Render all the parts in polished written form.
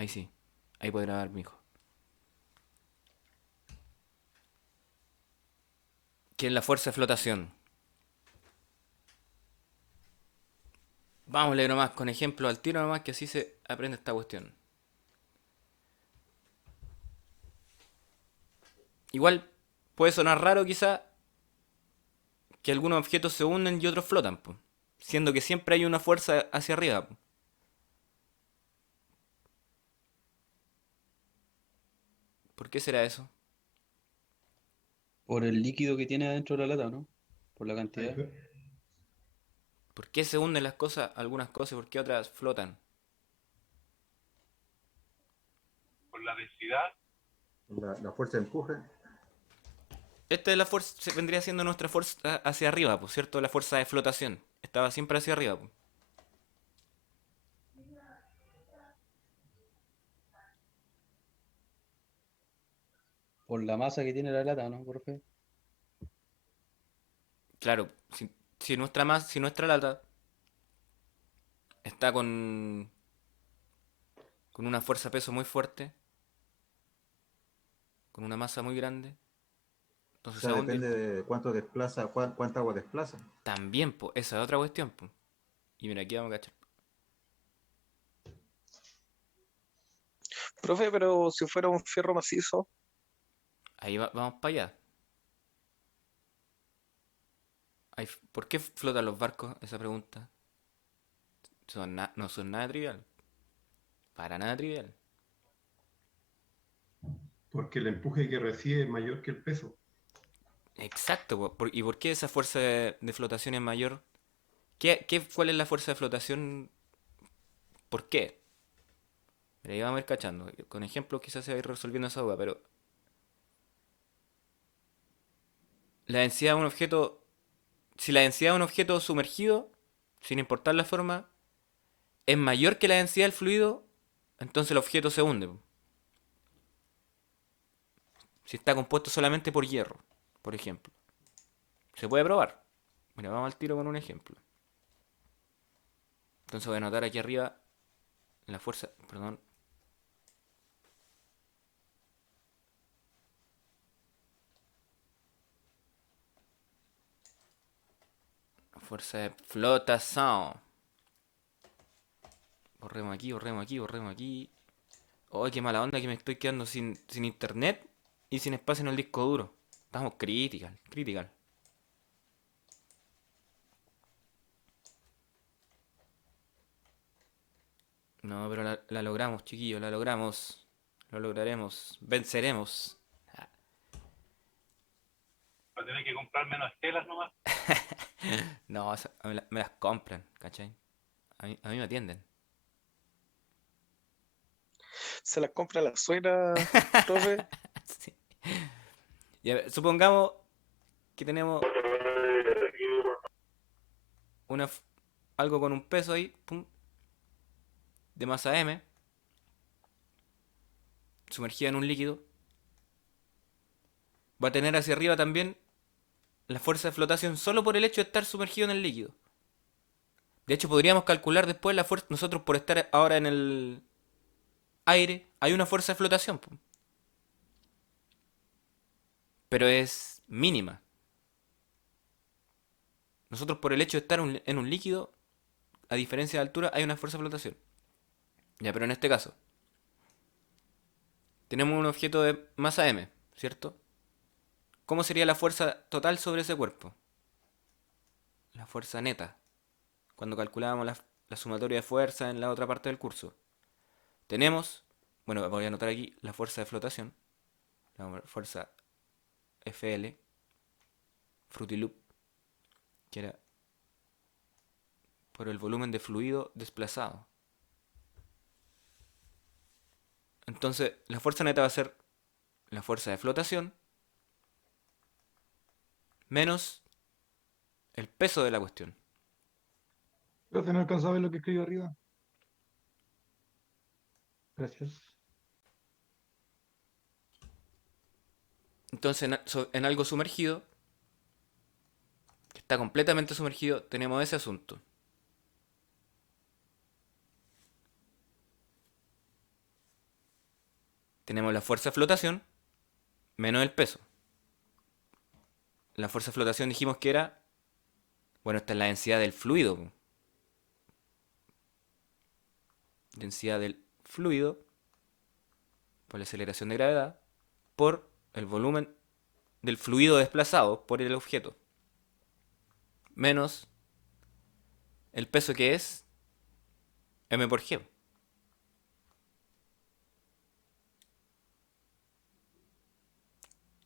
Ahí sí. Ahí podrá ver mi hijo. ¿Qué es la fuerza de flotación? Vámonos nomás con ejemplo al tiro nomás que así se aprende esta cuestión. Igual puede sonar raro quizá que algunos objetos se hunden y otros flotan, po, siendo que siempre hay una fuerza hacia arriba, po. ¿Por qué será eso? Por el líquido que tiene adentro de la lata, ¿no? Por la Ahí cantidad. fue. ¿Por qué se hunden las cosas, algunas cosas, y por qué otras flotan? Por la densidad. La fuerza de empuje. Esta es la fuerza, vendría siendo nuestra fuerza hacia arriba, pues, ¿cierto? La fuerza de flotación. Estaba siempre hacia arriba, pues. Por la masa que tiene la lata, ¿no, profe? Claro, si nuestra lata está con una fuerza peso muy fuerte, con una masa muy grande, O entonces se sea, va a hundir, depende pues. de cuánto desplaza, cuánta agua desplaza. También, pues, esa es otra cuestión, pues. Y mira, aquí vamos a cachar. Profe, pero si fuera un fierro macizo, Vamos para allá. ¿Por qué flotan los barcos? Esa pregunta. No son nada trivial. Para nada trivial. Porque el empuje que recibe es mayor que el peso. Exacto, po. ¿Y por qué esa fuerza de flotación es mayor? ¿Cuál es la fuerza de flotación? ¿Por qué? Mira, ahí vamos a ir cachando. Con ejemplos quizás se va a ir resolviendo esa duda, pero la densidad de un objeto, si la densidad de un objeto sumergido, sin importar la forma, es mayor que la densidad del fluido, entonces el objeto se hunde, po. Si está compuesto solamente por hierro, por ejemplo. Se puede probar. Mira, vamos al tiro con un ejemplo. Entonces voy a anotar aquí arriba la fuerza, perdón, la fuerza de flotación. Borremos aquí, borremos aquí, borremos aquí. Oh, qué mala onda que me estoy quedando sin internet y sin espacio en el disco duro. Estamos critical, critical. No, pero la logramos, chiquillos, la logramos. Lo lograremos. Venceremos. Ah, Va a tener que comprar menos telas nomás. no, me las compran, ¿cachai? A mí me atienden. se las compra la suegra, profe. Sí. Y a ver, supongamos que tenemos una, algo con un peso ahí, pum, de masa M, sumergida en un líquido. Va a tener hacia arriba también la fuerza de flotación solo por el hecho de estar sumergido en el líquido. De hecho, podríamos calcular después la fuerza. Nosotros, por estar ahora en el aire, hay una fuerza de flotación, po, pero es mínima. Nosotros, por el hecho de estar en un líquido, a diferencia de altura, hay una fuerza de flotación. Ya, pero en este caso, tenemos un objeto de masa m, ¿cierto? ¿Cómo sería la fuerza total sobre ese cuerpo? La fuerza neta, cuando calculábamos la sumatoria de fuerza en la otra parte del curso. Tenemos, bueno, voy a anotar aquí la fuerza de flotación, la fuerza FL, Fruity Loop, que era por el volumen de fluido desplazado. Entonces, la fuerza neta va a ser la fuerza de flotación menos el peso de la cuestión. Profe, no alcanzaba a ver lo que escribió arriba. Gracias. Entonces, en algo sumergido, que está completamente sumergido, tenemos ese asunto. tenemos la fuerza de flotación menos el peso. La fuerza de flotación dijimos que era, bueno, esta es la densidad del fluido, po. Densidad del fluido por la aceleración de gravedad por el volumen del fluido desplazado por el objeto menos el peso, que es m por g.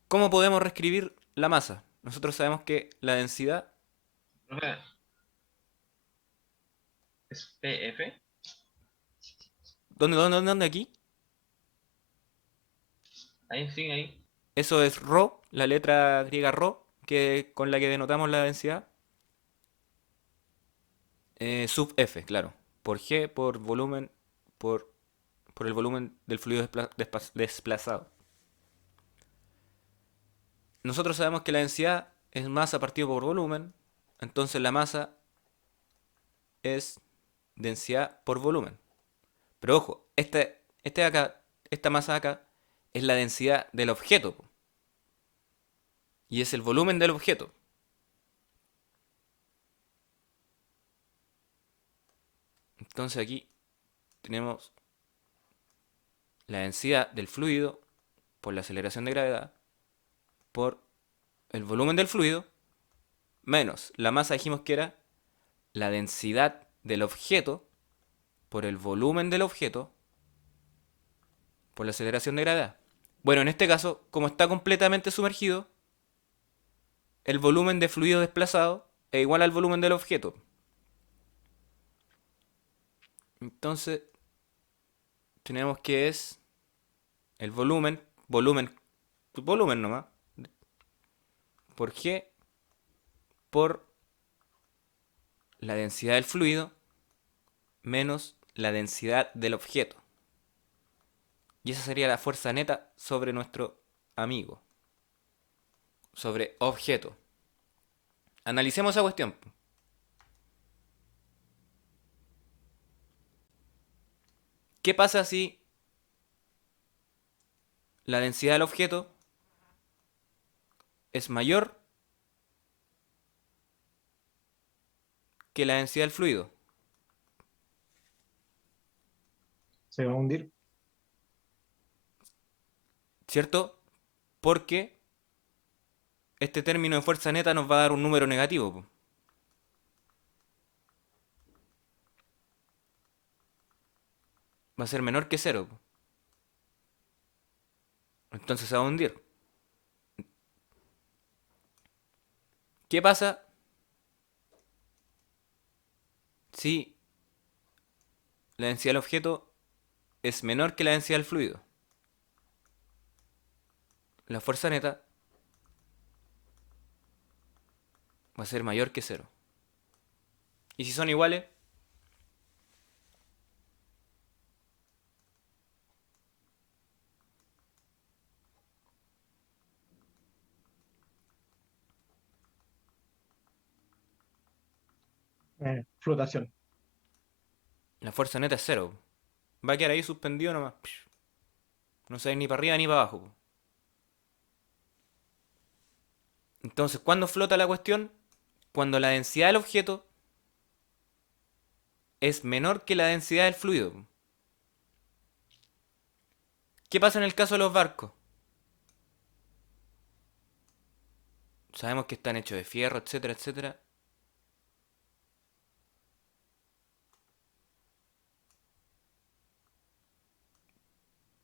¿Cómo podemos reescribir la masa? Nosotros sabemos que la densidad, Profe, ¿es PF? ¿dónde aquí? Ahí, sí, ahí. Eso es ρ, la letra griega ρ, con la que denotamos la densidad. Sub F, claro. Por G, por volumen, por el volumen del fluido desplazado. Nosotros sabemos que la densidad es masa partido por volumen, entonces la masa es densidad por volumen. Pero ojo, esta masa de acá es la densidad del objeto, po. Y es el volumen del objeto. Entonces aquí tenemos la densidad del fluido por la aceleración de gravedad por el volumen del fluido menos la masa, dijimos que era la densidad del objeto por el volumen del objeto por la aceleración de gravedad. Bueno, en este caso, como está completamente sumergido, el volumen de fluido desplazado es igual al volumen del objeto. Entonces, tenemos que es el volumen nomás, por G por la densidad del fluido menos la densidad del objeto. Y esa sería la fuerza neta sobre nuestro amigo, sobre objeto. Analicemos esa cuestión. ¿Qué pasa si la densidad del objeto es mayor que la densidad del fluido? Se va a hundir. ¿Cierto? Porque este término de fuerza neta nos va a dar un número negativo, po. Va a ser menor que 0, po. Entonces se va a hundir. ¿Qué pasa si la densidad del objeto es menor que la densidad del fluido? La fuerza neta va a ser mayor que 0. Y si son iguales, Flotación. la fuerza neta es 0. Va a quedar ahí suspendido nomás. No se va a ir ni para arriba ni para abajo, po. Entonces, ¿cuándo flota la cuestión? Cuando la densidad del objeto es menor que la densidad del fluido, po. ¿Qué pasa en el caso de los barcos? Sabemos que están hechos de fierro, etcétera, etcétera.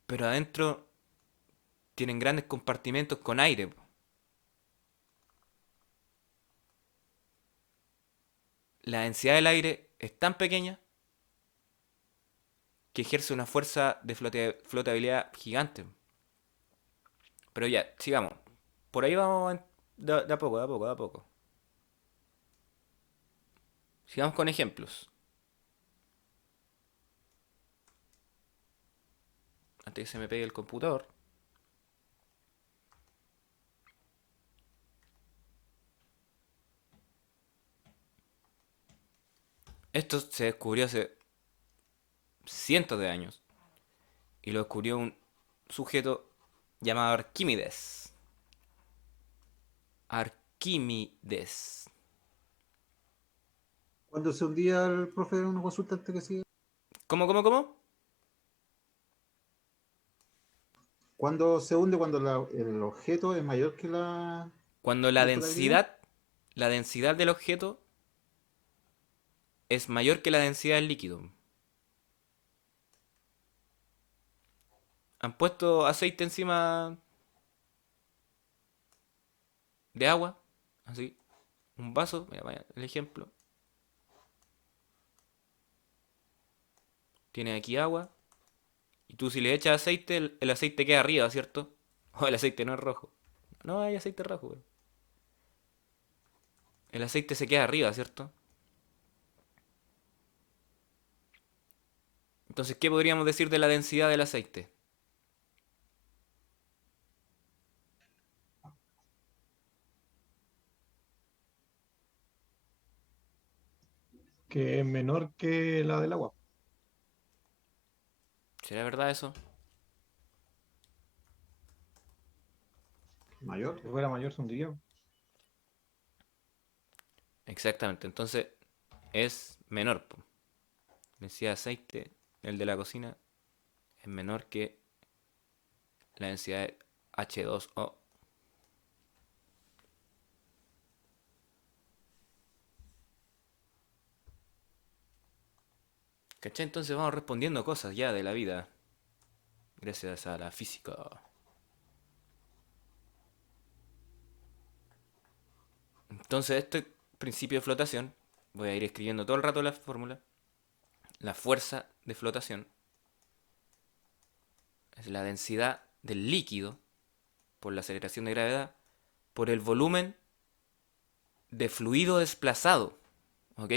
Pero adentro tienen grandes compartimentos con aire, po. La densidad del aire es tan pequeña que ejerce una fuerza de flotabilidad gigante. Pero ya, sigamos. Por ahí vamos de a poco, de a poco, de a poco. Sigamos con ejemplos. Antes que se me pegue el computador. Esto se descubrió hace cientos de años. Y lo descubrió un sujeto llamado Arquímedes. Arquímedes. Cuando se hundía el profe en una consulta antes que siga. ¿Cómo? Cuando se hunde, cuando el objeto es mayor que la. Cuando ¿La flotabilidad? la densidad del objeto es mayor que la densidad del líquido. Han puesto aceite encima de agua, así, un vaso, mira, vaya, el ejemplo. Tiene aquí agua, y tú si le echas aceite, el aceite queda arriba, ¿cierto? O el aceite no es rojo. No hay aceite rojo, güey. El aceite se queda arriba, ¿cierto? Entonces, ¿qué podríamos decir de la densidad del aceite? Que es menor que la del agua. ¿Será verdad eso? Mayor. Si fuera mayor, se hundiría. Exactamente, entonces es menor, po. Densidad de aceite, el de la cocina, es menor que la densidad de H2O. ¿Cachai? Entonces vamos respondiendo cosas ya de la vida. Gracias a la física. Entonces este principio de flotación, voy a ir escribiendo todo el rato la fórmula. La fuerza de flotación es la densidad del líquido por la aceleración de gravedad por el volumen de fluido desplazado. ¿Ok?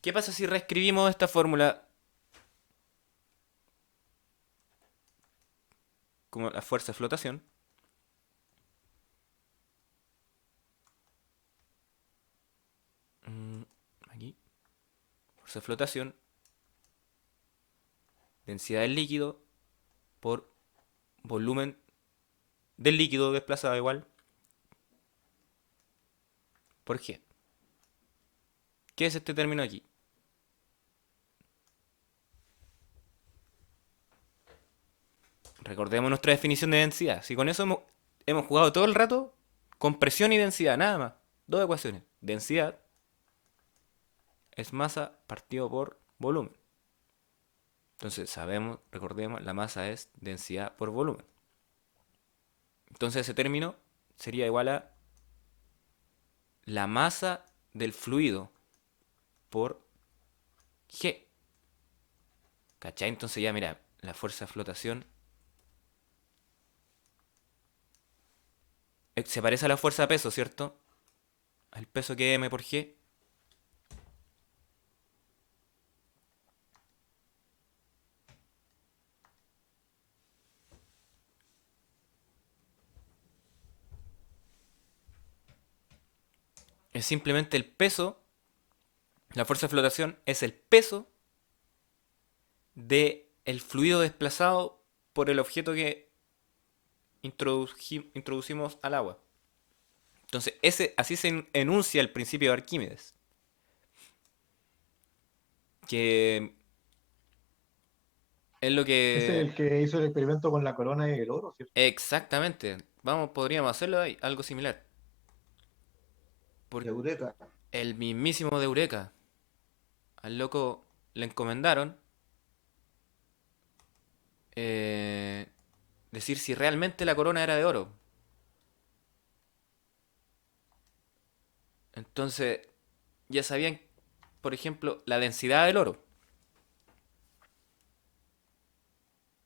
¿Qué pasa si reescribimos esta fórmula como la fuerza de flotación? Aquí. Fuerza de flotación. Densidad del líquido por volumen del líquido desplazado igual por G. ¿Qué es este término aquí? Recordemos nuestra definición de densidad. Si con eso hemos jugado todo el rato con presión y densidad, nada más. Dos ecuaciones. Densidad es masa partido por volumen. Entonces sabemos, recordemos, la masa es densidad por volumen. Entonces ese término sería igual a la masa del fluido por G. ¿Cachai? Entonces ya mira, la fuerza de flotación se parece a la fuerza de peso, ¿cierto? Al peso que es M por G. Es simplemente el peso. La fuerza de flotación es el peso de el fluido desplazado por el objeto que introducimos al agua. Entonces, así se enuncia el principio de Arquímedes. Que es lo Ese es que... el que hizo el experimento con la corona y el oro, ¿cierto? Exactamente. Vamos, podríamos hacerlo ahí, algo similar. Porque Eureka. el mismísimo de Eureka. Al loco le encomendaron decir si realmente la corona era de oro. Entonces, ya sabían, por ejemplo, la densidad del oro.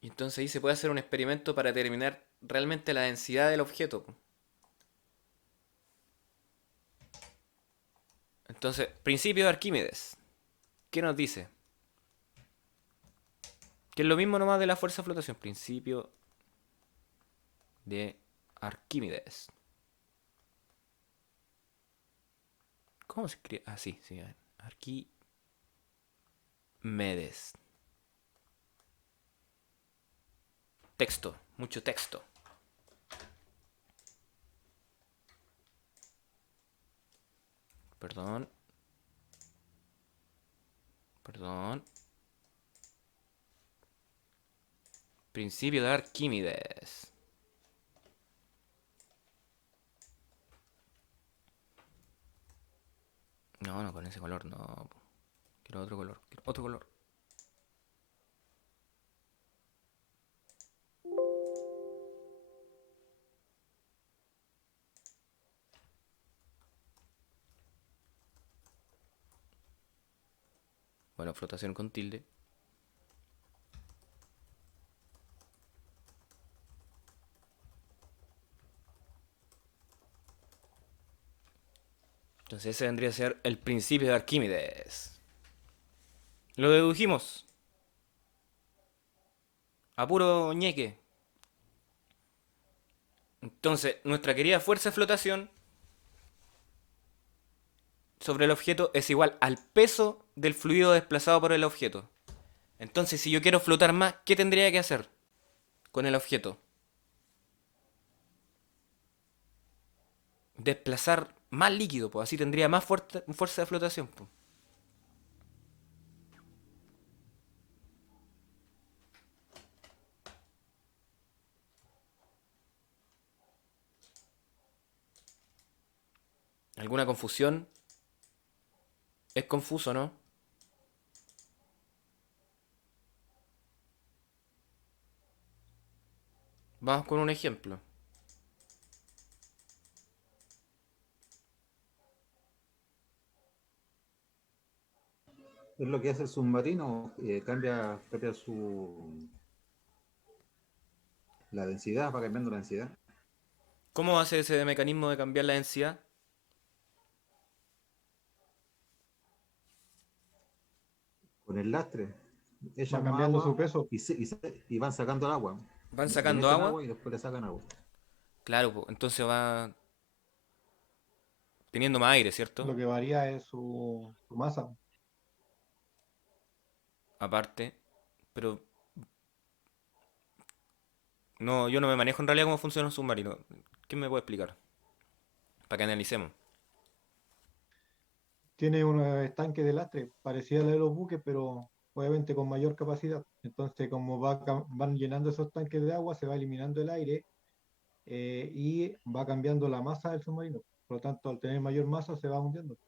Y entonces ahí se puede hacer un experimento para determinar realmente la densidad del objeto. Entonces, principio de Arquímedes. ¿Qué nos dice? Que es lo mismo nomás de la fuerza de flotación. Principio de Arquímedes. ¿Cómo se escribe? Ah, sí, sí. Arquímedes. Texto, mucho texto. Perdón. Perdón. Principio de Arquímedes. No, no, con ese color no. Quiero otro color. Quiero otro color. Bueno, flotación con tilde. Entonces ese vendría a ser el principio de Arquímedes. Lo dedujimos. A puro ñeque. Entonces, nuestra querida fuerza de flotación sobre el objeto es igual al peso del fluido desplazado por el objeto. Entonces, si yo quiero flotar más, ¿qué tendría que hacer con el objeto? Desplazar más líquido, pues así tendría más fuerza de flotación, pues. ¿Alguna confusión? Es confuso, ¿no? Vamos con un ejemplo. Es lo que hace el submarino, cambia la densidad, va cambiando la densidad. ¿Cómo hace ese mecanismo de cambiar la densidad? Con el lastre, Va echan más cambiando su agua peso. y van sacando el agua. ¿Van Le sacando meten agua? agua y después le sacan agua. Claro, pues, entonces va teniendo más aire, ¿cierto? Lo que varía es su masa. Aparte. Pero no, yo no me manejo en realidad cómo funciona un submarino. ¿Quién me puede explicar? Para que analicemos. Tiene unos estanques de lastre, parecido a la de los buques, pero obviamente con mayor capacidad. Entonces, como van llenando esos tanques de agua, se va eliminando el aire y va cambiando la masa del submarino. Por lo tanto, al tener mayor masa, se va hundiendo.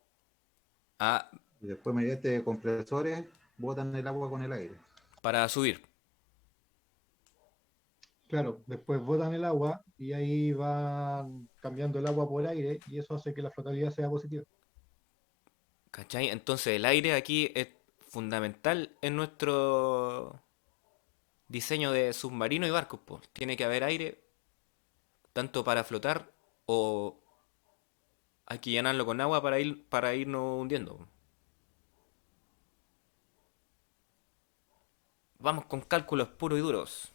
Ah, Y después, mediante compresores, botan el agua con el aire. para subir. Claro, después botan el agua y ahí van cambiando el agua por aire y eso hace que la flotabilidad sea positiva. ¿Cachai? Entonces el aire aquí es fundamental en nuestro diseño de submarino y barcos, po. Tiene que haber aire tanto para flotar o hay que llenarlo con agua para irnos hundiendo. Vamos con cálculos puros y duros.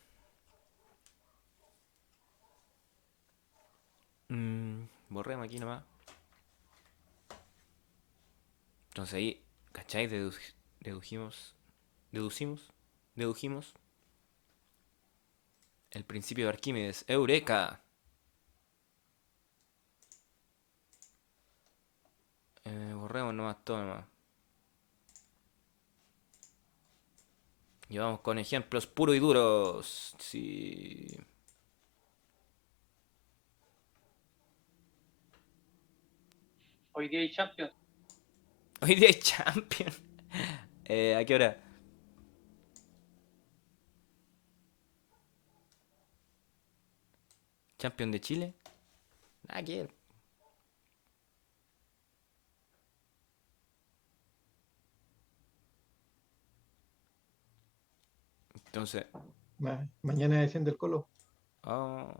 Borremos aquí nomás. Entonces ahí, ¿cachai? Dedujimos. Deducimos. Dedujimos. El principio de Arquímedes. ¡Eureka! Borremos nomás todo nomás. Y vamos con ejemplos puros y duros. Sí. Hoy día hay Champions. Hoy día hay Champions. ¿A qué hora? ¿Champion de Chile? Nada que ver. Entonces. Mañana desciende el Colo. Oh,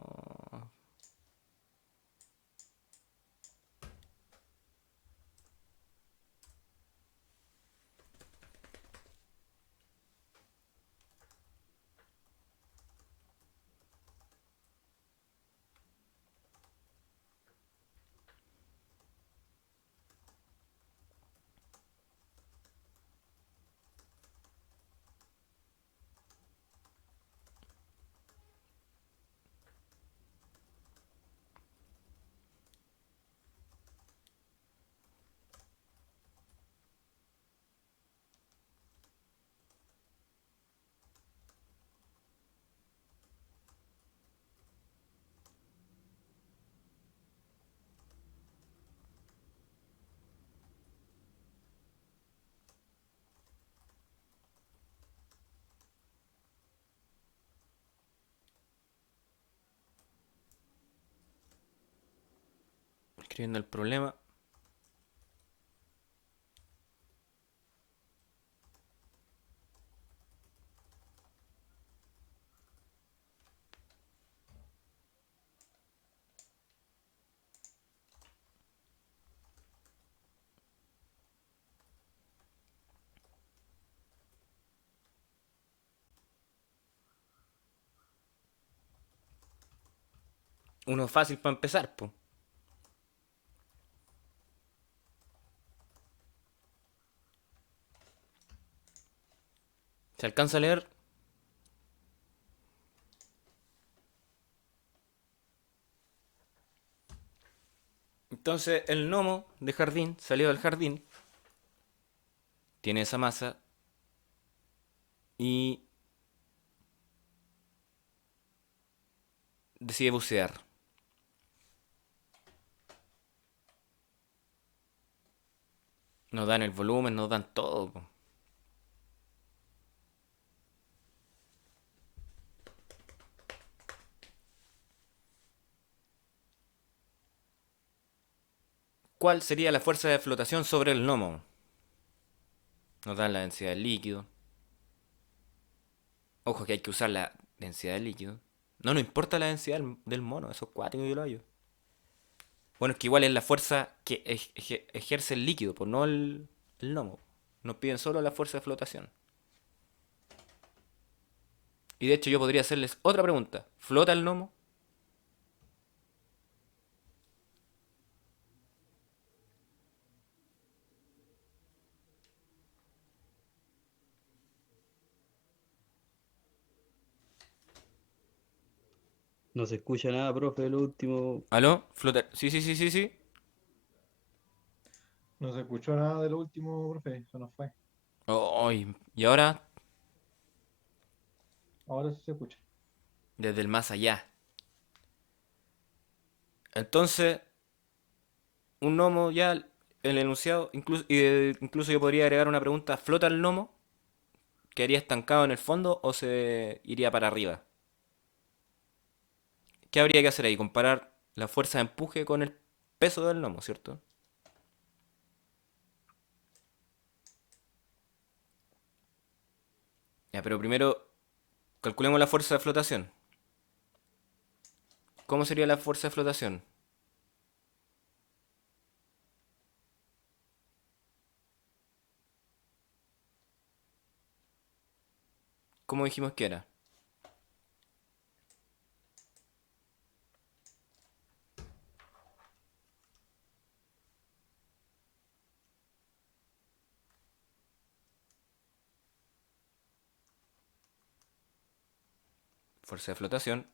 escribiendo el problema. Uno fácil para empezar, pues. ¿Se alcanza a leer? Entonces el gnomo de jardín salió del jardín, tiene esa masa y decide bucear. Nos dan el volumen, nos dan todo, po. ¿Cuál sería la fuerza de flotación sobre el gnomo? Nos dan la densidad del líquido. Ojo que hay que usar la densidad del líquido. No nos importa la densidad del mono, eso es cuático y lo hallo. Bueno, es que igual es la fuerza que ejerce el líquido, pues no el gnomo. Nos piden solo la fuerza de flotación. Y de hecho yo podría hacerles otra pregunta. ¿Flota el gnomo? No se escucha nada, profe, el último. ¿Aló? ¿Flota? Sí, sí, sí, sí, sí. No se escuchó nada de lo último, profe, eso no fue. Ay, y ahora, Ahora sí se escucha. desde el más allá. Entonces, un gnomo ya, el enunciado, incluso yo podría agregar una pregunta. ¿Flota el gnomo? ¿Quedaría estancado en el fondo o se iría para arriba? ¿Qué habría que hacer ahí? Comparar la fuerza de empuje con el peso del gnomo, ¿cierto? Ya, pero primero calculemos la fuerza de flotación. ¿Cómo sería la fuerza de flotación? ¿Cómo dijimos que era? Fuerza de flotación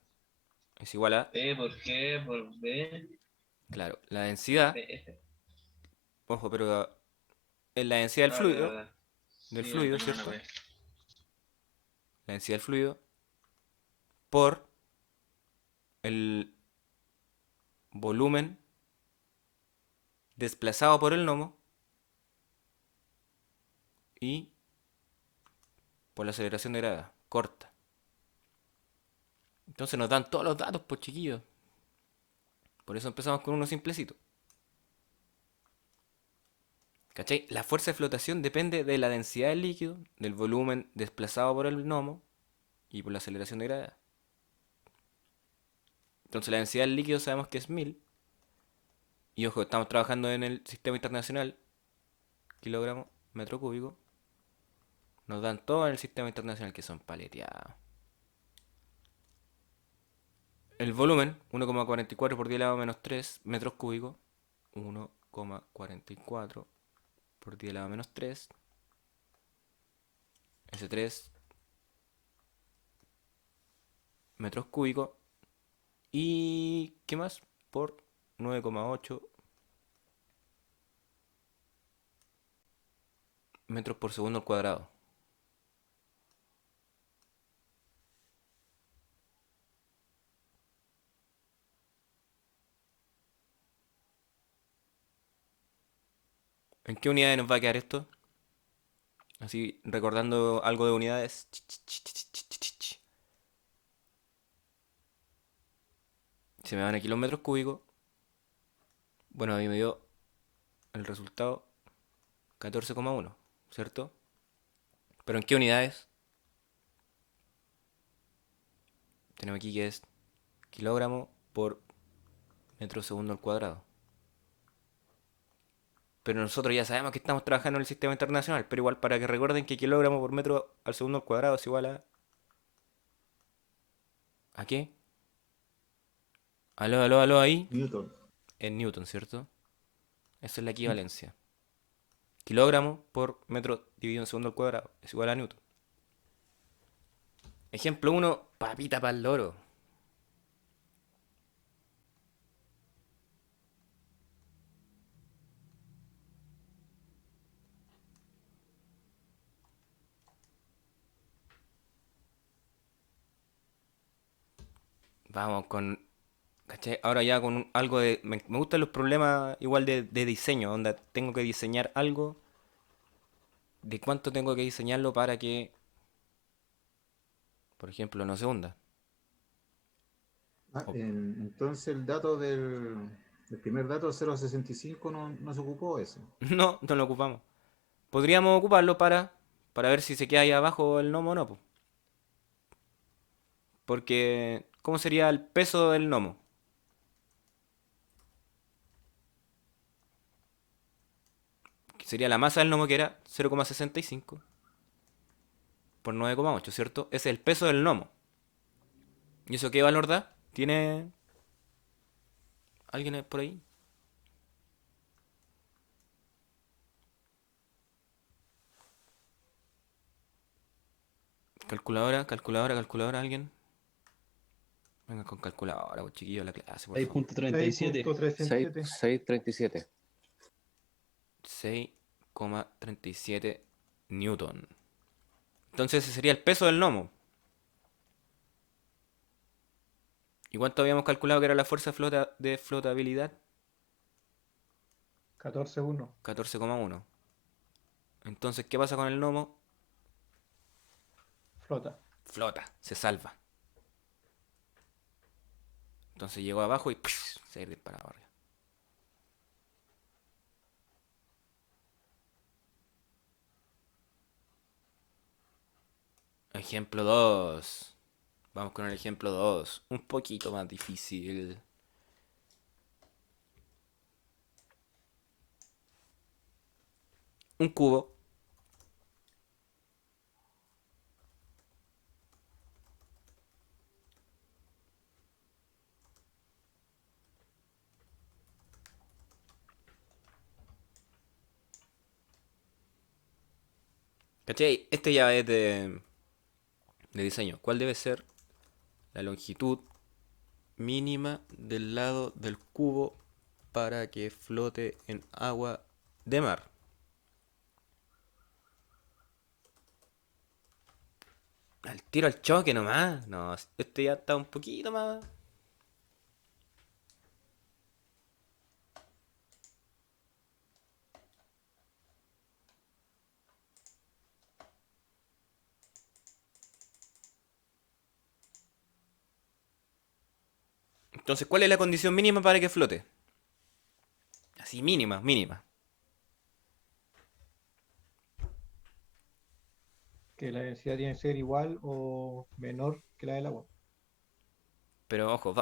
es igual a, P por G por B, claro, la densidad. PF. Ojo, pero es la densidad Verdad. del Sí, no fluido, tengo una ¿cierto? P. La densidad del fluido por el volumen desplazado por el gnomo y por la aceleración de gravedad, corta. Entonces nos dan todos los datos, pues chiquillos. Por eso empezamos con uno simplecito. ¿Cachai? La fuerza de flotación depende de la densidad del líquido, del volumen desplazado por el gnomo y por la aceleración de gravedad. Entonces la densidad del líquido sabemos que es 1000. Y ojo, estamos trabajando en el sistema internacional, kilogramo, metro cúbico. Nos dan todo en el sistema internacional que son paleteados. El volumen, 1,44 por 10 a la menos 3 metros cúbicos. 1,44 por 10 a la menos 3. S3 metros cúbicos. ¿Y qué más? Por 9,8 metros por segundo al cuadrado. ¿En qué unidades nos va a quedar esto? Así, recordando algo de unidades. Se me van aquí los metros cúbicos. Bueno, a mí me dio el resultado 14,1, ¿cierto? ¿Pero en qué unidades? Tenemos aquí que es kilogramo por metro segundo al cuadrado. Pero nosotros ya sabemos que estamos trabajando en el sistema internacional, pero igual para que recuerden que kilogramo por metro al segundo al cuadrado es igual a... ¿A qué? Aló, aló, aló, ahí. Newton. En Newton, ¿cierto? Esa es la equivalencia. Kilogramo por metro dividido en segundo al cuadrado es igual a Newton. Ejemplo 1, papita para el loro. Vamos con... ¿Cachai? Ahora ya con algo de... Me gustan los problemas igual de diseño, donde tengo que diseñar algo. ¿De cuánto tengo que diseñarlo para que, por ejemplo, no se hunda? O- Entonces el dato el primer dato 0,65 no se ocupó eso. No, no lo ocupamos. Podríamos ocuparlo para ver si se queda ahí abajo el gnomo o no, po. Porque, ¿cómo sería el peso del gnomo? Que sería la masa del gnomo que era 0,65 por 9,8, ¿cierto? Ese es el peso del gnomo. ¿Y eso qué valor da? ¿Tiene alguien por ahí? Calculadora, calculadora, calculadora, ¿alguien? Venga con calculadora, pues, chiquillo, a la clase, por favor. 6.37. 6.37. 6.37. 6,37 Newton. Entonces ese sería el peso del gnomo. ¿Y cuánto habíamos calculado que era la fuerza de flotabilidad? 14.1. 14,1. Entonces, ¿qué pasa con el gnomo? Flota. Flota, se salva. Entonces llegó abajo y se disparaba arriba. Ejemplo 2. Vamos con el ejemplo 2. Un poquito más difícil. Un cubo. ¿Cachai? Este ya es de diseño. ¿Cuál debe ser la longitud mínima del lado del cubo para que flote en agua de mar? Al tiro al choque nomás. No, este ya está un poquito más. Entonces, ¿cuál es la condición mínima para que flote? Así, mínima, mínima. Que la densidad tiene que ser igual o menor que la del agua. Pero ojo,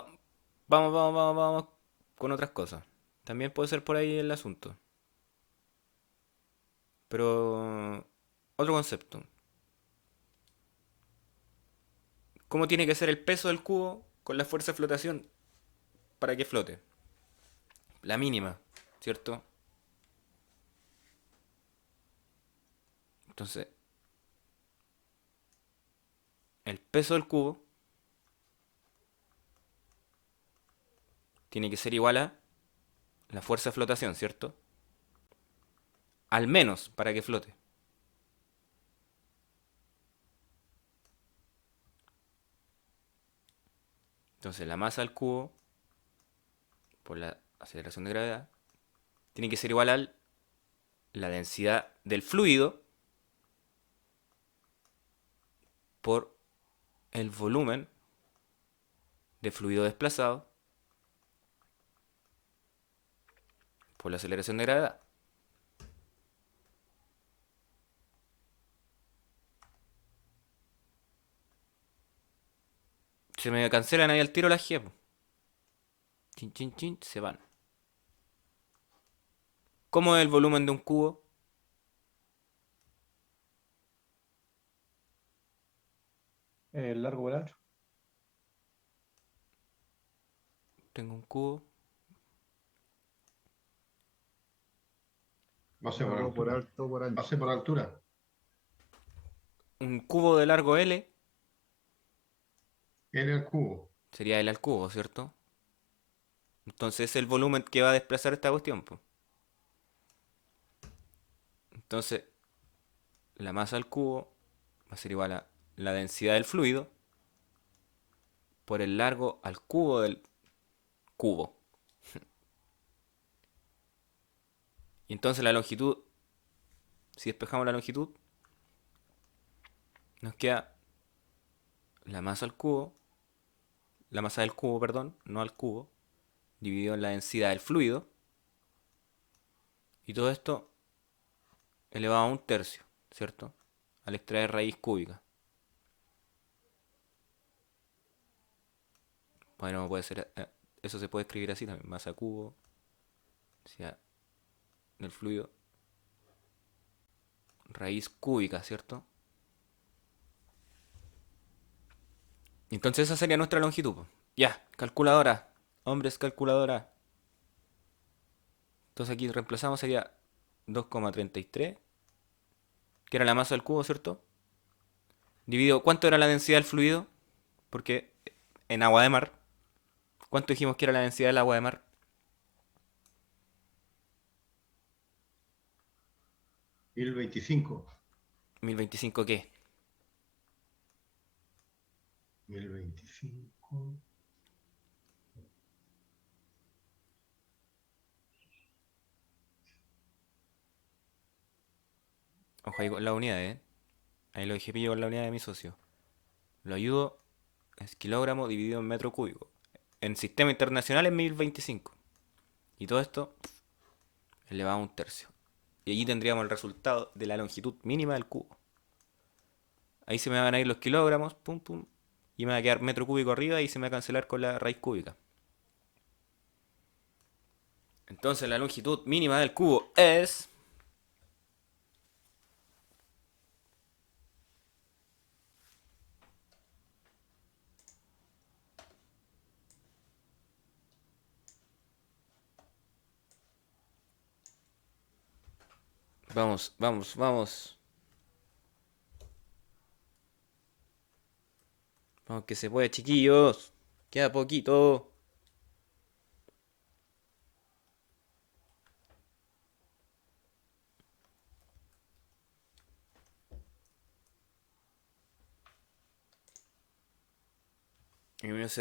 vamos con otras cosas. También puede ser por ahí el asunto. Pero otro concepto. ¿Cómo tiene que ser el peso del cubo con la fuerza de flotación para que flote? La mínima, ¿cierto? Entonces, el peso del cubo tiene que ser igual a la fuerza de flotación, ¿cierto? Al menos para que flote. Entonces, la masa del cubo por la aceleración de gravedad tiene que ser igual a la densidad del fluido por el volumen de fluido desplazado por la aceleración de gravedad. Se me cancelan ahí al tiro las G, po. Chin, chin, chin, se van. ¿Cómo es el volumen de un cubo? El largo por ancho. Tengo un cubo. Base por Largo por altura. alto por ancho. Base por altura. Un cubo de largo L L al cubo. sería L al cubo, ¿cierto? Entonces es el volumen que va a desplazar esta cuestión, po. Entonces, la masa al cubo va a ser igual a la densidad del fluido por el largo al cubo del cubo. Y entonces la longitud, si despejamos la longitud, nos queda la masa al cubo, la masa del cubo, perdón, no al cubo, dividido en la densidad del fluido. Y todo esto elevado a un tercio, ¿cierto? Al extraer raíz cúbica. Bueno, puede ser, eso se puede escribir así también, masa cubo, sea del fluido, raíz cúbica, ¿cierto? Entonces esa sería nuestra longitud, po. Ya, calculadora, hombres, calculadora. Entonces aquí reemplazamos, sería 2,33, que era la masa del cubo, ¿cierto? Dividido, ¿cuánto era la densidad del fluido? Porque en agua de mar, ¿cuánto dijimos que era la densidad del agua de mar? 1025. 1025, ¿qué? 1025. Ojo ahí con la unidad, ¿eh? Ahí lo dije pillo con la unidad de mi socio. Lo ayudo, es kilogramo dividido en metro cúbico. En sistema internacional es 1025. Y todo esto elevado a un tercio. Y allí tendríamos el resultado de la longitud mínima del cubo. Ahí se me van a ir los kilogramos, pum, pum. Y me va a quedar metro cúbico arriba y se me va a cancelar con la raíz cúbica. Entonces la longitud mínima del cubo es... Vamos, vamos, vamos. Vamos que se puede, chiquillos. Queda poquito. Y menos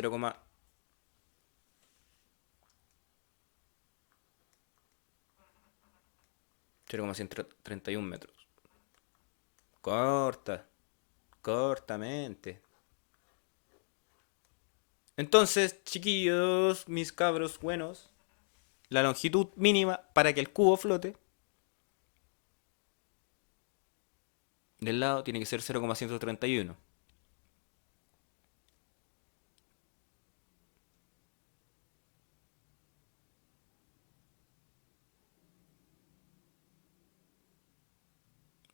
0,131 metros. Corta. Cortamente. Entonces, chiquillos, mis cabros buenos, la longitud mínima para que el cubo flote del lado tiene que ser 0,131.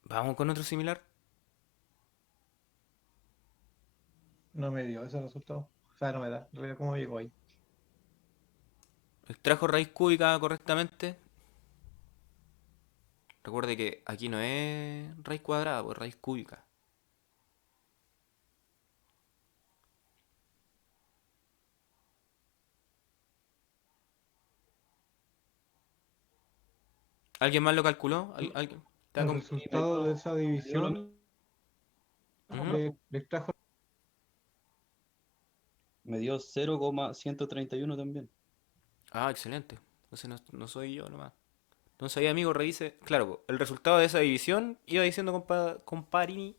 Vamos con otro similar. No me dio ese resultado. O sea, no me da. En realidad, ¿cómo llegó ahí? Extrajo raíz cúbica correctamente. Recuerde que aquí no es raíz cuadrada, pues raíz cúbica. ¿Alguien más lo calculó? ¿Alguien? ¿Está El con- resultado de esa división Ujú. le extrajo. Me dio 0,131 también. Ah, excelente. Entonces no soy yo nomás. Entonces ahí, amigo, revise. Claro, po, el resultado de esa división iba diciendo comparini.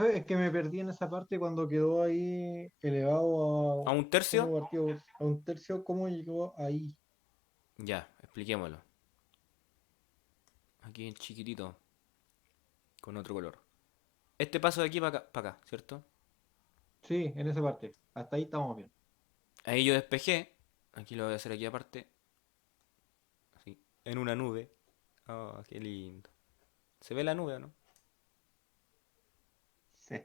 profe, es que me perdí en esa parte cuando quedó ahí elevado ¿A a... un tercio? ¿Cómo partió a un tercio? ¿Cómo llegó ahí? Ya, expliquémoslo. Aquí en chiquitito, con otro color. Este paso de aquí para acá, ¿cierto? Sí, en esa parte. Hasta ahí estamos bien. Ahí yo despejé. Aquí lo voy a hacer aquí aparte. Así, en una nube. Oh, qué lindo. ¿Se ve la nube o no? Sí.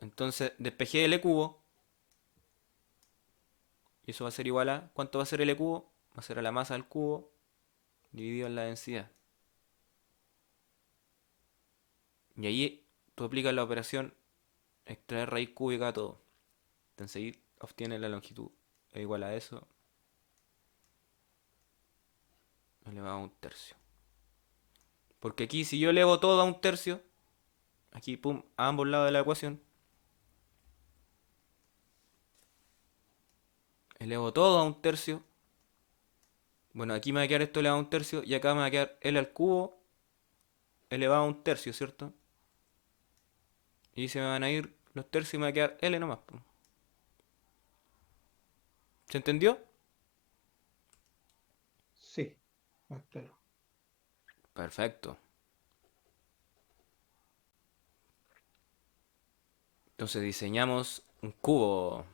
Entonces, despejé el E cubo. Y eso va a ser igual a... ¿Cuánto va a ser el E cubo? Va a ser a la masa del cubo dividido en la densidad. Y ahí tú aplicas la operación extraer raíz cúbica a todo. Entonces ahí obtienes la longitud. Es igual a eso elevado a un tercio. Porque aquí si yo elevo todo a un tercio, aquí pum, a ambos lados de la ecuación, elevo todo a un tercio. Bueno, aquí me va a quedar esto elevado a un tercio y acá me va a quedar L al cubo elevado a un tercio, ¿cierto? Y se me van a ir los tercios y me va a quedar L nomás, pum. ¿Se entendió? Sí, más claro. Perfecto. Entonces diseñamos un cubo.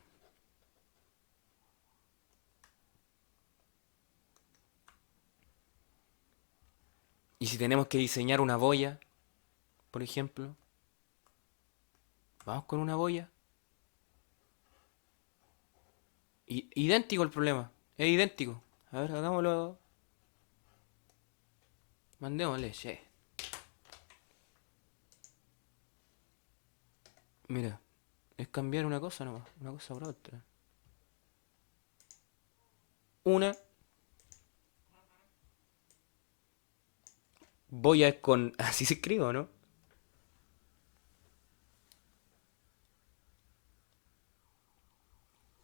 Y si tenemos que diseñar una boya, por ejemplo, vamos con una boya. Idéntico el problema. Es idéntico. A ver, hagámoslo. Mandémosle, che. Mira, es cambiar una cosa nomás. Una cosa por otra. Una boya con... Así se escribe, ¿o no?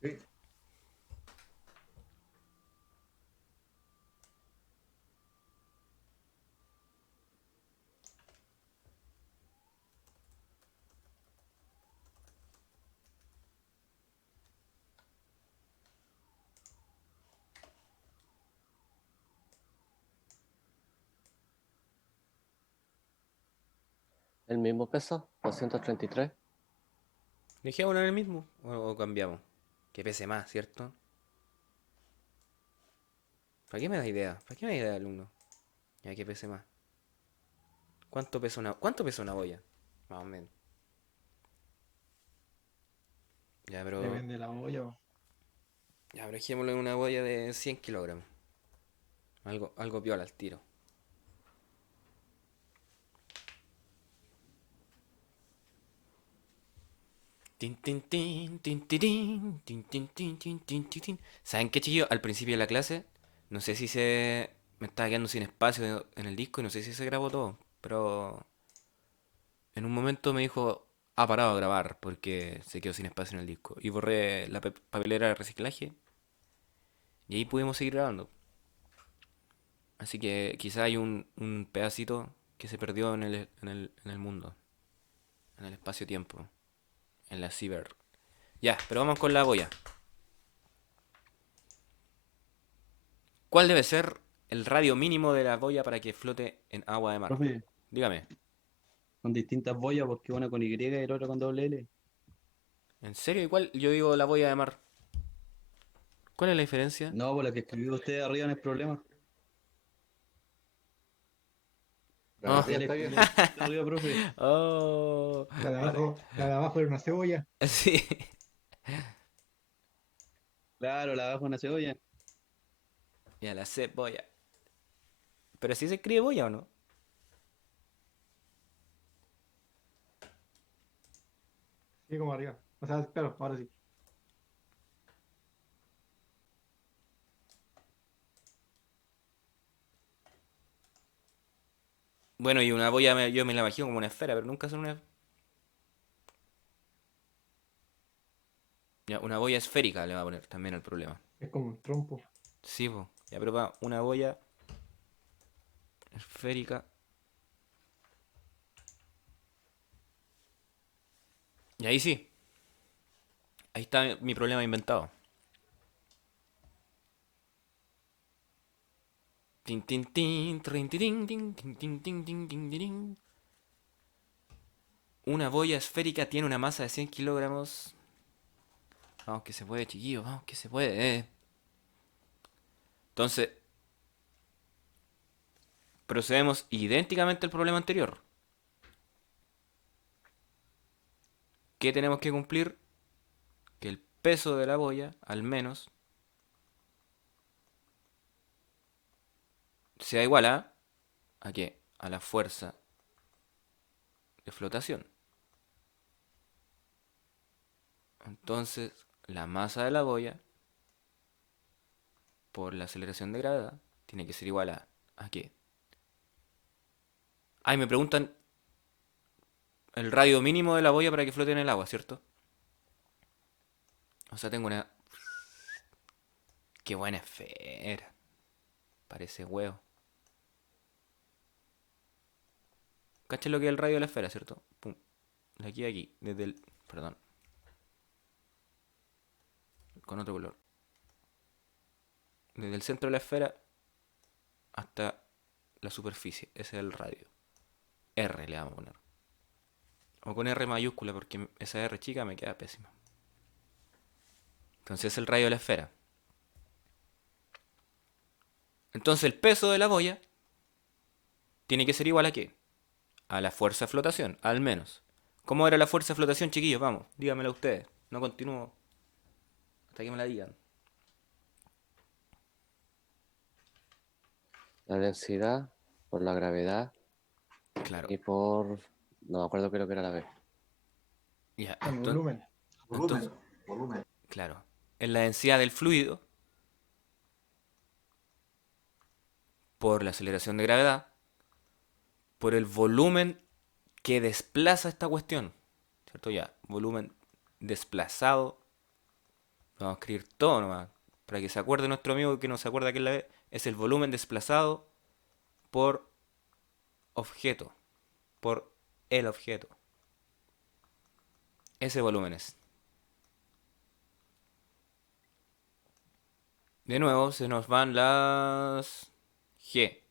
Sí. El mismo peso, 233. Dejémoslo en el mismo. O cambiamos. Que pese más, ¿cierto? ¿Para qué me da idea? ¿Para qué me da idea, alumno? Ya que pese más. ¿Cuánto pesa una boya? Más o menos. Ya, pero... Depende de la olla. Ya, pero dejémoslo en una boya de 100 kilogramos. Algo piola al tiro. Tin, tin, tin, tin, tirín, tin, tin, tin, tin, tin, tin, tin. ¿Saben qué, chiquillos? Al principio de la clase, no sé si se... Me estaba quedando sin espacio en el disco y no sé si se grabó todo. Pero en un momento me dijo, ha parado de grabar porque se quedó sin espacio en el disco. Y borré la papelera de reciclaje y ahí pudimos seguir grabando. Así que quizá hay un pedacito que se perdió en el mundo, en el espacio-tiempo, en la ciber. Ya, pero vamos con la boya. ¿Cuál debe ser el radio mínimo de la boya para que flote en agua de mar? Profe, Dígame, con distintas boyas, porque una con Y y la otra con doble L. ¿en serio? ¿Cuál? Yo digo la boya de mar. ¿Cuál es la diferencia? No, por la que escribió usted arriba no es problema. La de Oh, arriba Ya le está bien. escribió usted arriba, profe. oh, vale. La de abajo era una cebolla. Sí. Claro, la bajo una cebolla. Ya la sé, boya. ¿Pero si se escribe boya o no? Sí, como arriba. O sea, claro, ahora sí. Bueno, y una boya yo me la imagino como una esfera, pero nunca son una... Ya, una boya esférica le va a poner también el problema. Es como un trompo. Sí, po. Ya, pero va, una boya esférica. Y ahí sí. Ahí está mi problema inventado. Tin, tin, tin, trin, tirin, tin, tin, tin, tin, tin, tin, tirin. Una boya esférica tiene una masa de 100 kilogramos. Vamos que se puede, chiquillos, vamos que se puede. Entonces, procedemos idénticamente al problema anterior. ¿Qué tenemos que cumplir? Que el peso de la boya, al menos, sea igual ¿a qué? A la fuerza de flotación. Entonces, la masa de la boya por la aceleración de gravedad tiene que ser igual ¿a qué? Ay, me preguntan el radio mínimo de la boya para que flote en el agua, ¿cierto? O sea, tengo una... Qué buena esfera. Parece huevo. ¿Cachai lo que es el radio de la esfera, cierto? Pum. De aquí a aquí. Desde el... Perdón. Con otro color. Desde el centro de la esfera hasta la superficie. Ese es el radio. R le vamos a poner. O con R mayúscula porque esa R chica me queda pésima. Entonces es el radio de la esfera. Entonces el peso de la boya tiene que ser igual ¿a qué? A la fuerza de flotación, al menos. ¿Cómo era la fuerza de flotación, chiquillos? Vamos, díganmelo ustedes. No continúo hasta que me la digan. La densidad por la gravedad Claro. y por... No me acuerdo qué es lo que era la B. Ya, El volumen. entonces, Volumen. claro. Es la densidad del fluido por la aceleración de gravedad, por el volumen que desplaza esta cuestión. ¿Cierto? Ya, volumen desplazado. Vamos a escribir todo nomás. Para que se acuerde nuestro amigo que no se acuerda que es la B. Es el volumen desplazado por objeto. Por el objeto. Ese volumen es. De nuevo, se nos van las G.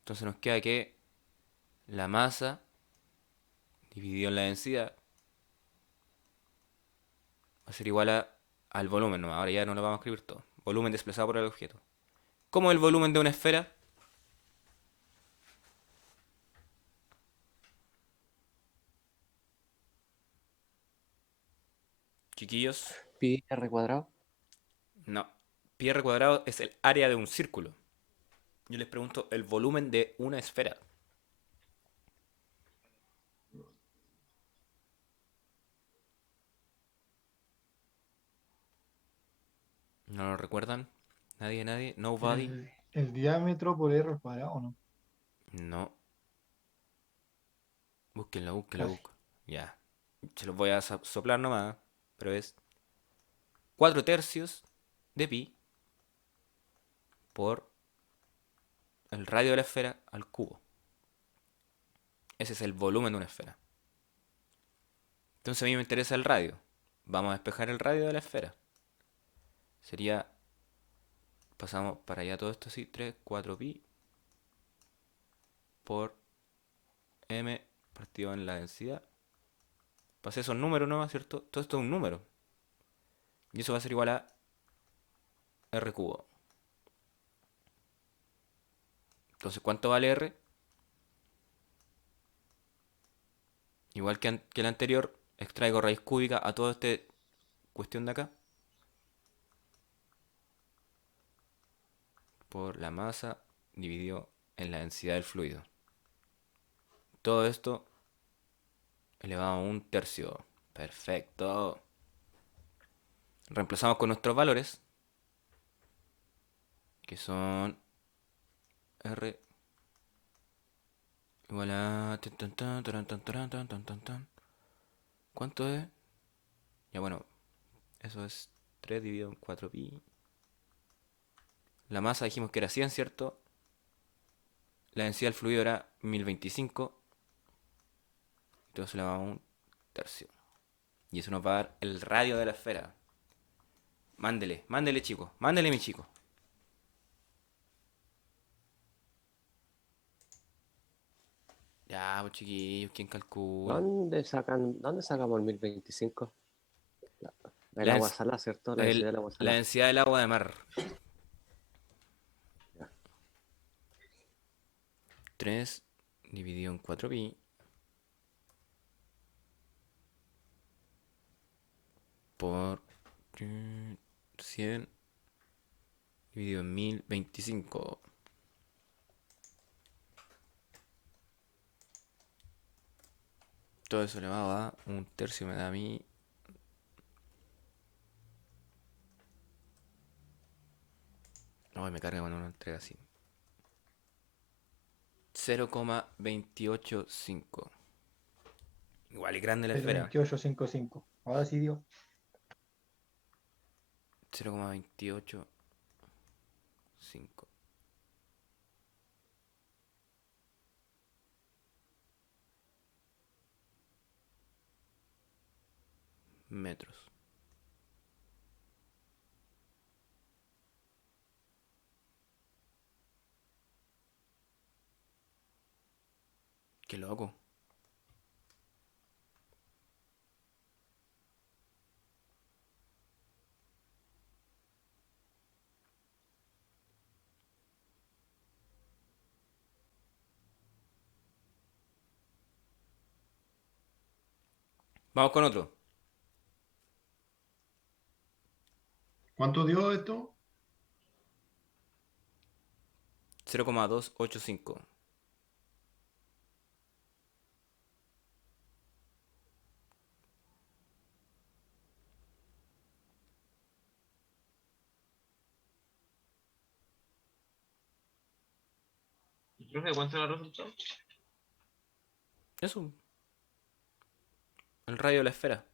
Entonces nos queda que la masa dividido en la densidad va a ser igual al volumen. No, ahora ya no lo vamos a escribir todo. Volumen desplazado por el objeto. ¿Cómo es el volumen de una esfera? Chiquillos, Pi r cuadrado. no. Pi r cuadrado es el área de un círculo. Yo les pregunto el volumen de una esfera. ¿No lo recuerdan? ¿Nadie? ¿Nadie? ¿Nobody? El diámetro por R al cuadrado, ¿no? No. Búsquenlo, búsquenlo, Casi. búsquenlo. Ya. Se los voy a soplar nomás. Pero es 4 tercios de pi por el radio de la esfera al cubo. Ese es el volumen de una esfera. Entonces a mí me interesa el radio. Vamos a despejar el radio de la esfera. Sería... Pasamos para allá todo esto así. 3, 4 pi por m partido en la densidad. Pasé esos números nomás, ¿cierto? Todo esto es un número. Y eso va a ser igual a r cubo. Entonces, ¿cuánto vale r? Igual que el anterior, extraigo raíz cúbica a toda esta cuestión de acá. Por la masa dividido en la densidad del fluido. Todo esto elevado a un tercio. Perfecto. Reemplazamos con nuestros valores. Que son R igual a... ¿Cuánto es? Ya bueno, eso es 3 dividido en 4 pi. La masa dijimos que era 100, ¿cierto? La densidad del fluido era 1025 Entonces elevado a un tercio. Y eso nos va a dar el radio de la esfera. Mándele, mándele chico, mándele mi chico. Ya, pues chiquillos, ¿quién calcula? ¿Dónde sacamos el 1025? El La agua dens- salada, ¿cierto? La densidad del agua La salada. densidad del agua de mar. Ya. 3 dividido en 4pi por 100 dividido en 1025. Todo eso elevado a un tercio me da a mí. No, me carga cuando uno entrega así. 0,285. Igual es grande la esfera. 2855. Ahora sí dio. 0,285. Metros. Qué loco. Vamos con otro. ¿Cuánto dio esto? 0,285. Profe, ¿cuánto era el resultado? Eso. El radio de la esfera.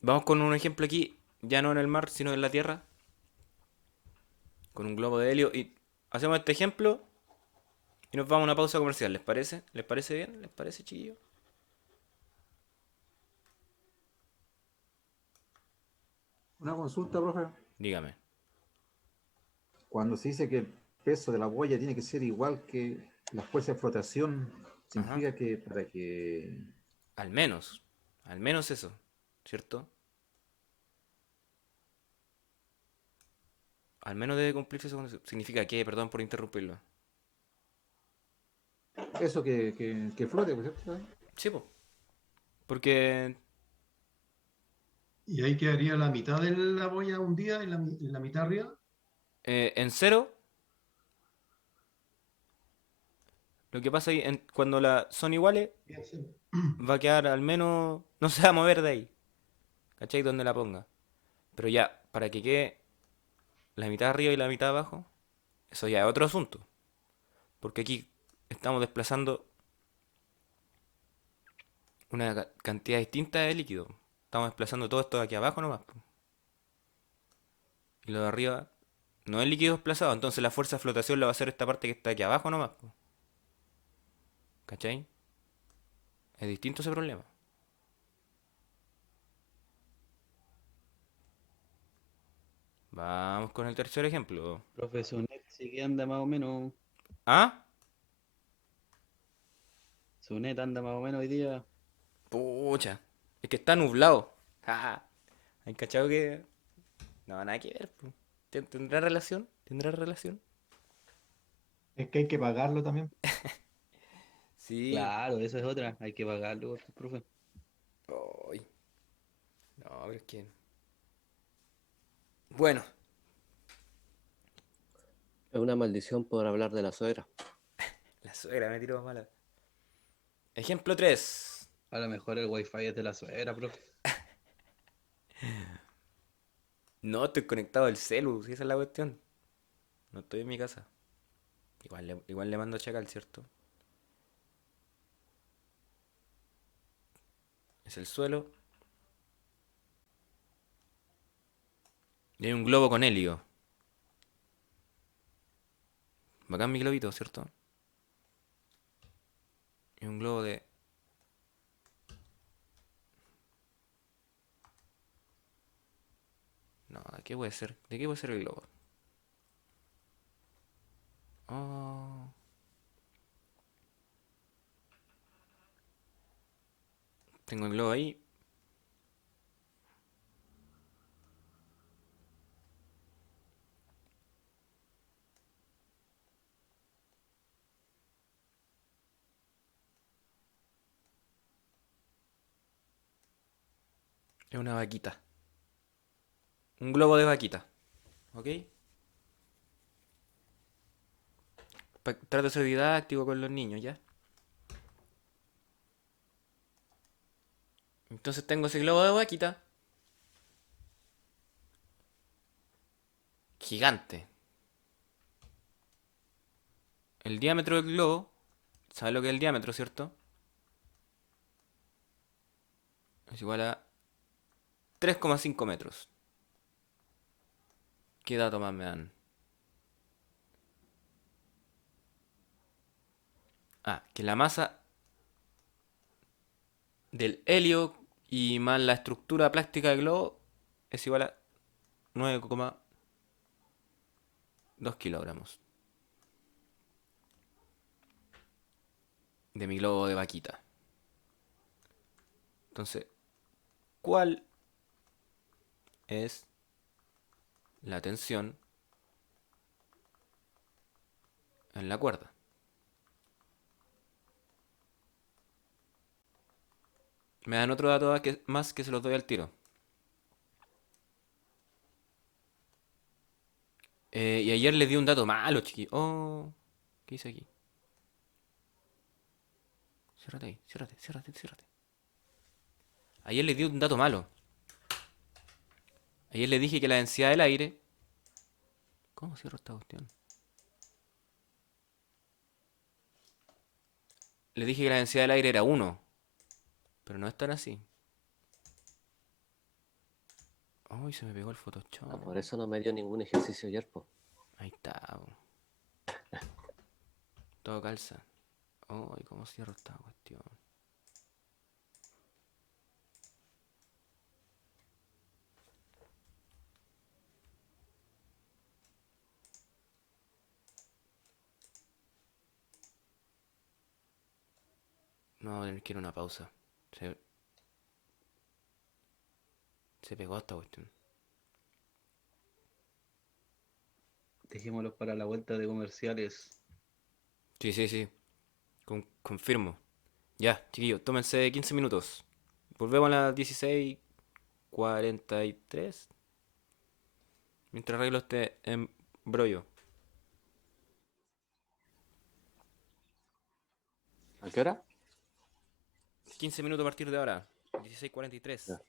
Vamos con un ejemplo aquí, ya no en el mar, sino en la Tierra. Con un globo de helio. Y hacemos este ejemplo y nos vamos a una pausa comercial. ¿Les parece? ¿Les parece bien? ¿Les parece, chiquillo? Una consulta, profe. Dígame. Cuando se dice que el peso de la boya tiene que ser igual que la fuerza de flotación, significa que para que... Al menos eso, ¿cierto? Al menos debe cumplirse eso. Significa que, perdón por interrumpirlo. Eso que flote, pues, ¿cierto? Sí, po. Porque ¿Y ahí quedaría la mitad de la boya hundida y la mitad arriba? en cero, lo que pasa ahí, cuando son iguales, Bien, sí. va a quedar al menos, no se va a mover de ahí. ¿Cachai? Donde la ponga. Pero ya, para que quede la mitad arriba y la mitad abajo, eso ya es otro asunto. Porque aquí estamos desplazando una cantidad distinta de líquido. Estamos desplazando todo esto de aquí abajo nomás, po. Y lo de arriba no es líquido desplazado, entonces la fuerza de flotación la va a hacer esta parte que está aquí abajo nomás, po. ¿Cachai? Es distinto ese problema. Vamos con el tercer ejemplo. Profesor Net sí que anda más o menos. ¿Ah? Su net anda más o menos hoy día. Pucha. Es que está nublado. Ja. ¿Hay cachado que...? No, nada que ver, po. ¿Tendrá relación? ¿Tendrá relación? Es que hay que pagarlo también. Sí. Claro, esa es otra. Hay que pagarlo, profe. Ay. No, pero es que... Bueno, Es una maldición poder hablar de la suegra. la suegra me tiró mala. Ejemplo 3. A lo mejor el wifi es de la suegra, profe. No, estoy conectado al celu, si esa es la cuestión. No estoy en mi casa. Igual le mando a Chacal, ¿cierto? Es el suelo. Y hay un globo con helio. Bacán mi globito, ¿cierto? Y un globo de... No, ¿de qué puede ser? ¿De qué puede ser el globo? Oh. Tengo el globo ahí. Es una vaquita. Un globo de vaquita. ¿Ok? Trato de ser didáctico con los niños, ¿ya? Entonces tengo ese globo de vaquita. Gigante. El diámetro del globo. ¿Sabes lo que es el diámetro, cierto? Es igual a 3,5 metros. ¿Qué dato más me dan? Ah, que la masa del helio y más la estructura plástica del globo es igual a 9,2 kilogramos de mi globo de vaquita. Entonces, ¿cuál es la tensión en la cuerda? Me dan otro dato más que se los doy al tiro. Y ayer les di un dato malo, chiqui. Oh, ¿qué hice aquí? Ciérrate ahí, ciérrate. Ayer les di un dato malo. Ayer les dije que la densidad del aire... ¿Cómo cierro esta cuestión? Les dije que la densidad del aire era 1. Pero no es tan así. Ay, se me pegó el Photoshop. Ah, por eso no me dio ningún ejercicio ayer, po. Ahí está. Todo calza. Ay, ¿cómo cierro esta cuestión? No, voy a tener que ir a una pausa. Se pegó esta cuestión. Dejémoslos para la vuelta de comerciales. Sí. Confirmo. Ya, chiquillos, tómense 15 minutos. Volvemos a las 16:43. Mientras arreglo este embrollo. ¿A qué hora? 15 minutos a partir de ahora. 16:43. Ya.